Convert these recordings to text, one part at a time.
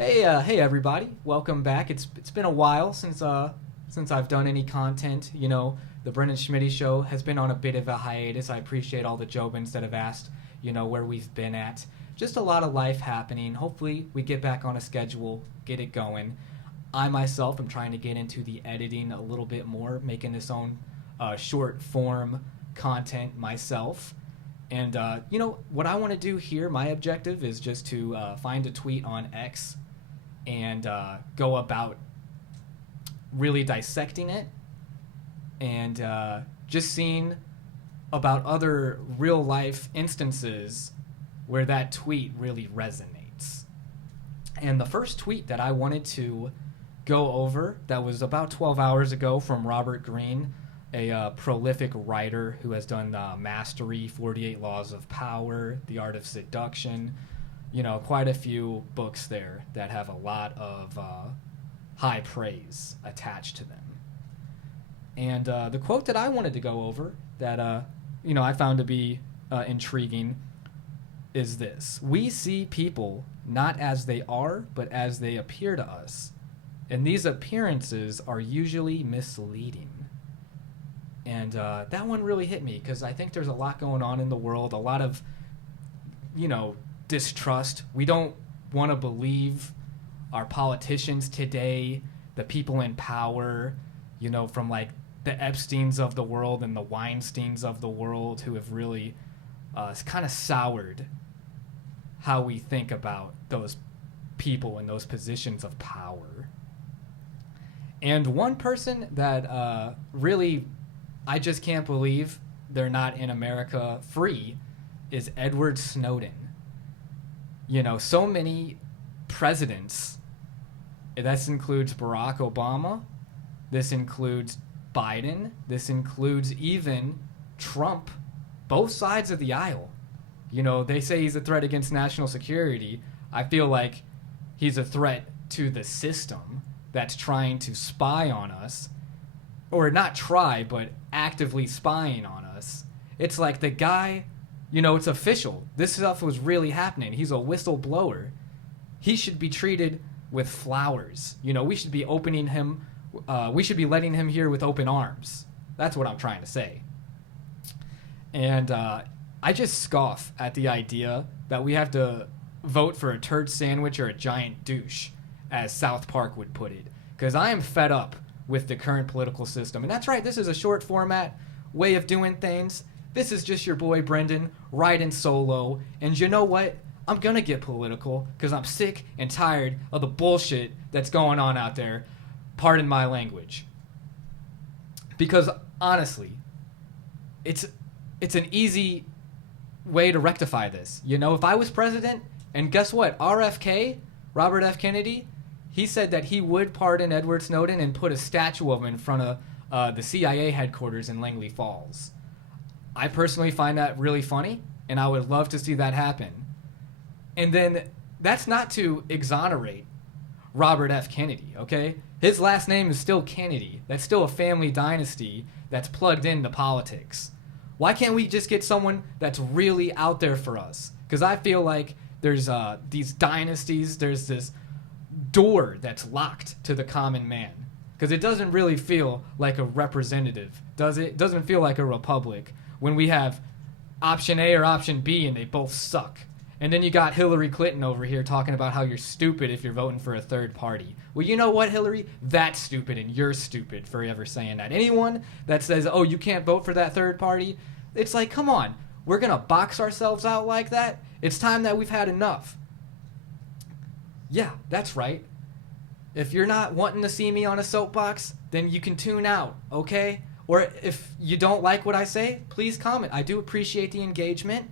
Hey everybody! Welcome back. It's been a while since I've done any content. The Brendan Schmitty show has been on a bit of a hiatus. I appreciate all the Jobins that have asked, where we've been at. Just a lot of life happening. Hopefully, we get back on a schedule, get it going. I myself am trying to get into the editing a little bit more, making this own short form content myself. And what I want to do here, my objective is just to find a tweet on X and go about really dissecting it and just seeing about other real life instances where that tweet really resonates. And the first tweet that I wanted to go over that was about 12 hours ago from Robert Greene, a prolific writer who has done Mastery, 48 Laws of Power, The Art of Seduction, quite a few books there that have a lot of high praise attached to them. And the quote that I wanted to go over that, I found to be intriguing is this: "We see people not as they are, but as they appear to us. And these appearances are usually misleading." And that one really hit me because I think there's a lot going on in the world, a lot of, distrust. We don't want to believe our politicians today, the people in power, from like the Epsteins of the world and the Weinsteins of the world who have really kind of soured how we think about those people in those positions of power. And one person that really I just can't believe they're not in America free is Edward Snowden. So many presidents, this includes Barack Obama, this includes Biden, this includes even Trump, both sides of the aisle. They say he's a threat against national security. I feel like he's a threat to the system that's trying to spy on us. Or not try, but actively spying on us. It's like the guy, it's official. This stuff was really happening. He's a whistleblower. He should be treated with flowers. We should be opening him, we should be letting him here with open arms. That's what I'm trying to say. And I just scoff at the idea that we have to vote for a turd sandwich or a giant douche, as South Park would put it. Because I am fed up with the current political system. And that's right, this is a short format way of doing things. This is just your boy Brendan riding solo. And you know what? I'm gonna get political because I'm sick and tired of the bullshit that's going on out there. Pardon my language. Because honestly, it's an easy way to rectify this. If I was president, and guess what? RFK, Robert F. Kennedy, he said that he would pardon Edward Snowden and put a statue of him in front of the CIA headquarters in Langley Falls. I personally find that really funny, and I would love to see that happen. And then that's not to exonerate Robert F. Kennedy, okay? His last name is still Kennedy. That's still a family dynasty that's plugged into politics. Why can't we just get someone that's really out there for us? Because I feel like there's these dynasties, there's this door that's locked to the common man, because it doesn't really feel like a representative, does it? It doesn't feel like a republic when we have option A or option B and they both suck. And then you got Hillary Clinton over here talking about how you're stupid if you're voting for a third party. Well, you know what, Hillary? That's stupid, and you're stupid for ever saying that. Anyone that says, oh, you can't vote for that third party, it's like, come on, we're gonna box ourselves out like that? It's time that we've had enough. Yeah, that's right. If you're not wanting to see me on a soapbox, then you can tune out, okay? Or if you don't like what I say, please comment. I do appreciate the engagement,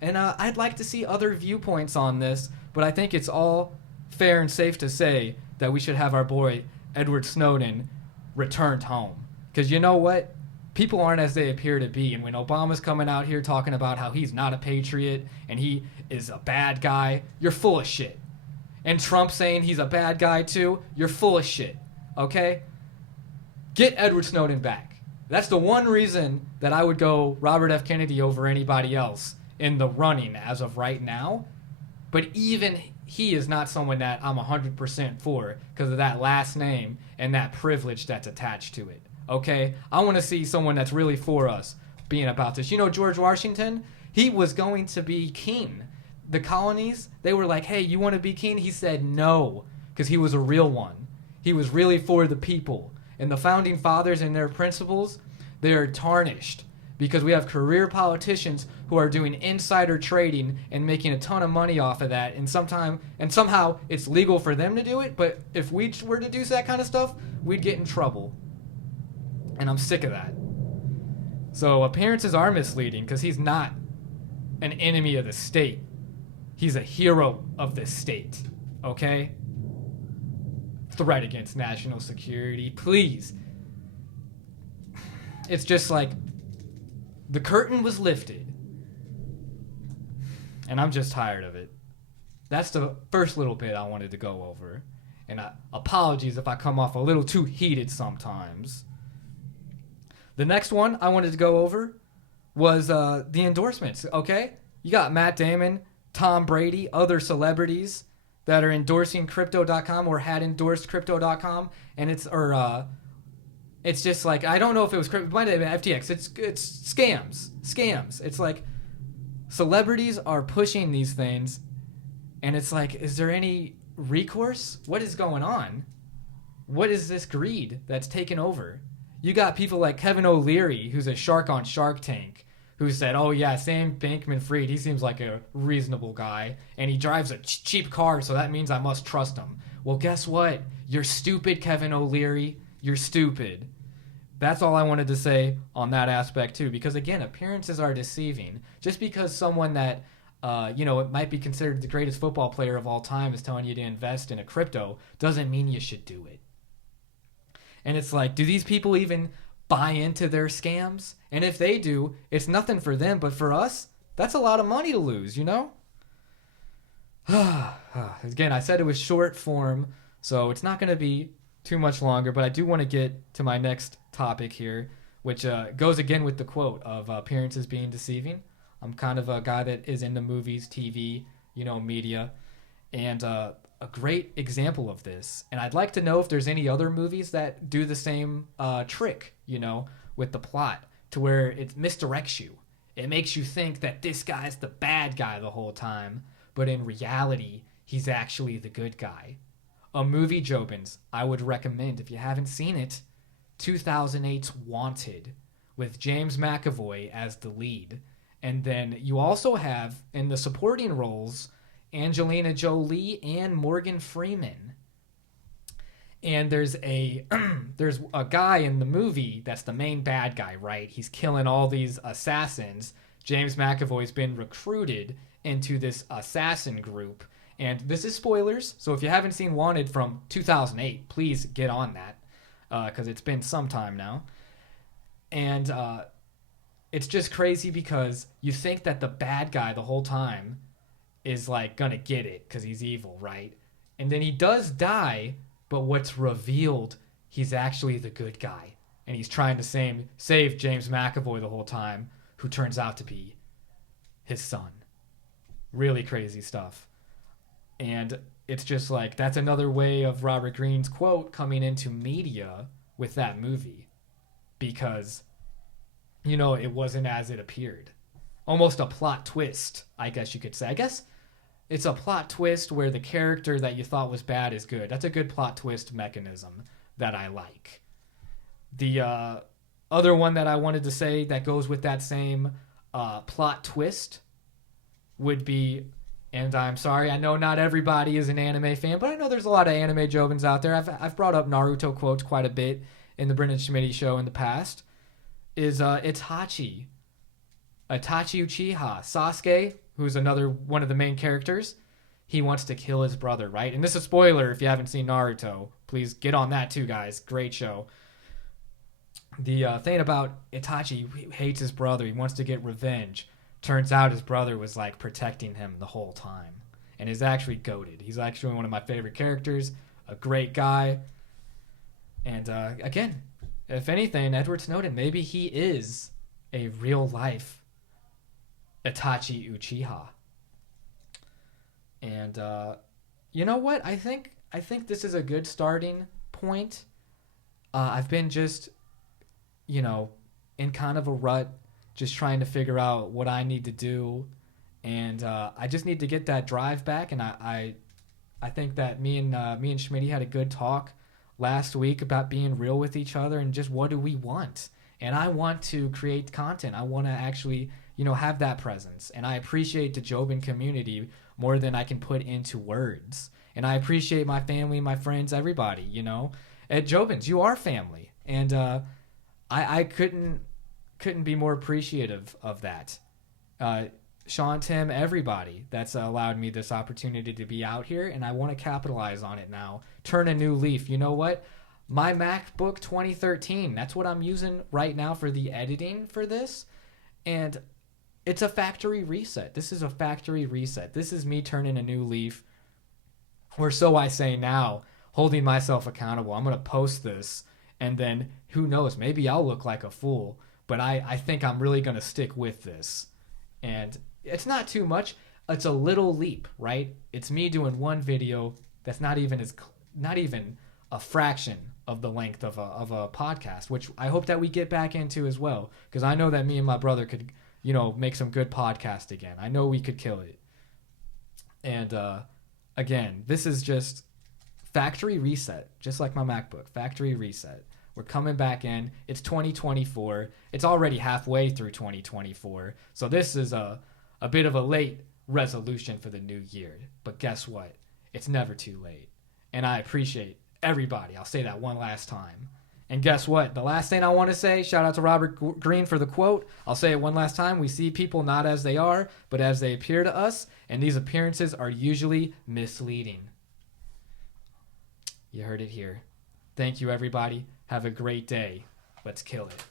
and I'd like to see other viewpoints on this, but I think it's all fair and safe to say that we should have our boy Edward Snowden returned home. Because you know what? People aren't as they appear to be, and when Obama's coming out here talking about how he's not a patriot and he is a bad guy, you're full of shit. And Trump saying he's a bad guy too, you're full of shit, okay? Get Edward Snowden back. That's the one reason that I would go Robert F. Kennedy over anybody else in the running as of right now. But even he is not someone that I'm 100% for because of that last name and that privilege that's attached to it. Okay? I want to see someone that's really for us being about this. You know, George Washington, he was going to be king. The colonies, they were like, hey, you want to be king? He said no, because he was a real one. He was really for the people. And the founding fathers and their principles, they are tarnished because we have career politicians who are doing insider trading and making a ton of money off of that. And somehow it's legal for them to do it, but if we were to do that kind of stuff, we'd get in trouble. And I'm sick of that. So appearances are misleading because he's not an enemy of the state. He's a hero of the state, okay? Threat against national security, please. It's just like the curtain was lifted, and I'm just tired of it. That's the first little bit I wanted to go over, and apologies if I come off a little too heated sometimes. The next one I wanted to go over was the endorsements, okay? You got Matt Damon, Tom Brady, other celebrities that are endorsing Crypto.com or had endorsed Crypto.com, and it's just like, I don't know if it was Crypto, it might have been FTX. It's scams. It's like celebrities are pushing these things, and it's like, is there any recourse? What is going on? What is this greed that's taken over? You got people like Kevin O'Leary, who's a shark on Shark Tank, who said, oh yeah, Sam Bankman-Fried, he seems like a reasonable guy, and he drives a cheap car, so that means I must trust him. Well, guess what? You're stupid, Kevin O'Leary. You're stupid. That's all I wanted to say on that aspect, too, because, again, appearances are deceiving. Just because someone that, it might be considered the greatest football player of all time is telling you to invest in a crypto doesn't mean you should do it. And it's like, do these people even buy into their scams? And if they do, it's nothing for them, but for us, that's a lot of money to lose, you know? Again, I said it was short form, so it's not going to be too much longer, but I do want to get to my next topic here, which goes again with the quote of appearances being deceiving. I'm kind of a guy that is into movies, TV, media, and a great example of this. And I'd like to know if there's any other movies that do the same trick, with the plot, to where it misdirects you. It makes you think that this guy's the bad guy the whole time, but in reality, he's actually the good guy. A movie, Jobins, I would recommend, if you haven't seen it, 2008's Wanted, with James McAvoy as the lead. And then you also have, in the supporting roles, Angelina Jolie and Morgan Freeman. And there's a guy in the movie that's the main bad guy, right? He's killing all these assassins. James McAvoy's been recruited into this assassin group. And this is spoilers, so if you haven't seen Wanted from 2008, please get on that, because it's been some time now. And it's just crazy because you think that the bad guy the whole time is like gonna get it because he's evil, right? And then he does die, but what's revealed, he's actually the good guy. And he's trying to save James McAvoy the whole time, who turns out to be his son. Really crazy stuff. And it's just like, that's another way of Robert Greene's quote coming into media with that movie. Because, it wasn't as it appeared. Almost a plot twist, I guess you could say. I guess it's a plot twist where the character that you thought was bad is good. That's a good plot twist mechanism that I like. The other one that I wanted to say that goes with that same plot twist would be, and I'm sorry, I know not everybody is an anime fan, but I know there's a lot of anime Jobins out there. I've brought up Naruto quotes quite a bit in the Brendan Schmitty show in the past. Is Itachi Uchiha. Sasuke, who's another one of the main characters, he wants to kill his brother, right? And this is a spoiler if you haven't seen Naruto. Please get on that too, guys. Great show. The thing about Itachi, he hates his brother. He wants to get revenge. Turns out his brother was like protecting him the whole time, and is actually goated. He's actually one of my favorite characters, a great guy. And again, if anything, Edward Snowden, maybe he is a real life Itachi Uchiha. And You know what? I think this is a good starting point. I've been just, you know, in kind of a rut, just trying to figure out what I need to do, and I just need to get that drive back. And I think that me and Schmitty had a good talk last week about being real with each other and just what do we want. And I want to create content. I want to actually, have that presence. And I appreciate the Jobin community more than I can put into words. And I appreciate my family, my friends, everybody. At Jobins, you are family, and I couldn't be more appreciative of that. Sean, Tim, everybody that's allowed me this opportunity to be out here, and I want to capitalize on it now. Turn a new leaf. You know what? My MacBook 2013, that's what I'm using right now for the editing for this, and it's a factory reset. This is a factory reset. This is me turning a new leaf, or so I say now, holding myself accountable. I'm going to post this, and then who knows, maybe I'll look like a fool, but I think I'm really going to stick with this. And it's not too much. It's a little leap, right? It's me doing one video that's not even a fraction of the length of a podcast, which I hope that we get back into as well, because I know that me and my brother could, make some good podcast again. I know we could kill it. And again, this is just factory reset, just like my MacBook. Factory reset. We're coming back in. It's 2024. It's already halfway through 2024. So this is a bit of a late resolution for the new year. But guess what? It's never too late. And I appreciate everybody. I'll say that one last time. And guess what? The last thing I want to say, shout out to Robert Greene for the quote. I'll say it one last time. We see people not as they are, but as they appear to us. And these appearances are usually misleading. You heard it here. Thank you, everybody. Have a great day. Let's kill it.